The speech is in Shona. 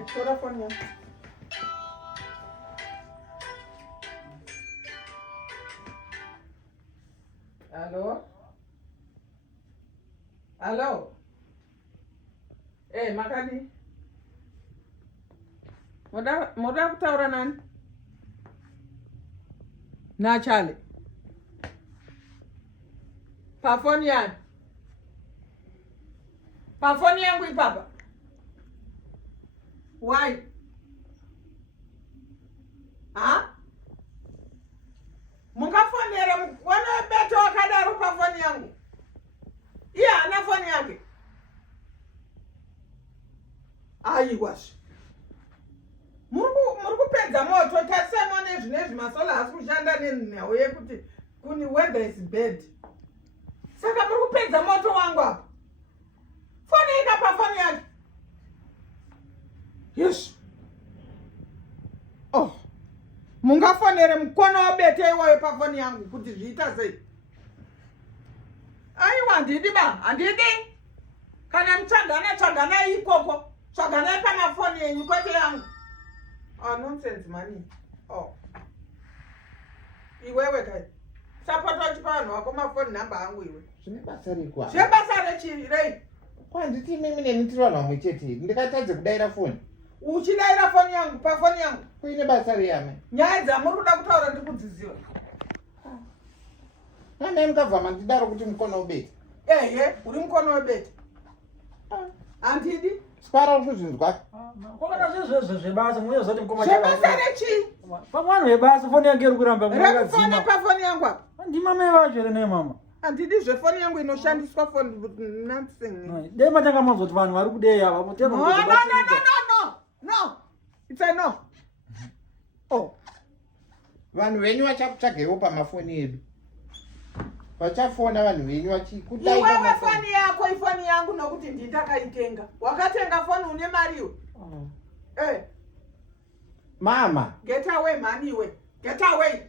tora phone yangu. Hello? Hello? Makani. Moda kutaura nani? Na Chale. Pa phone yangu. Pa phone yangu ipapa. Why? Mungafonera wana beto wakadaro pa phone yangu. Iya, ana phone yake. Aiwash. Muruku pedza moto tasema nezvinezvi masola asikushanda nenyawo yekuti kuni weather is bad. Saka muruku pedza moto wangu apa. Phone ika pa phone yake. Yes. Oh. Mungafonere mkono wabete iwayo pa phone yangu kuti zviita sei. Aiwa ndidi ba, handidi. Kana mchangana ikoko. Chagana pa mafoni yenyu kwete yangu. Oh, nonsense mani. Oh. Iwewe kai. Sapota chipano wako mafoni namba yangu iwe. Zvine basa rekwa. Zve basa rechiri rei. Kwanditi mimi nenitirwa namwe chete. Ndikatadze kudaira phone. Uchidaira phone yangu pa phone yangu. Kuine basa reyame. Nyaya dzamuri kuda kutaura ndikudziziva. Nane mukabva mandidaro kuti mukono ubete. Uri mukono webete. Handidi. Spara ukuzvinzwa. Kwakana zvebasa mweyo zati mukoma chava. Zvebasa rechi. Pamwana webasa phone yangu iri kuramba mwaka dzima. Phone pa phone yangu apa. Ndima mai vacho ere ne mama. Handidi zve phone yangu inoshandiswa for nothing. Dei matanga manzoti vanhu vari kudeya ava mutemo. No. It's a no. Oh. Vanhu venyu vachakutsvagewo pamafoni edu. Vachafona vanhu venyu vachikudaira. Iwewe phone yako ifoni yangu nokuti ndindakaitenga. Wakatenga phone une mariwe. Mama. Get away, man, iwe. Get away.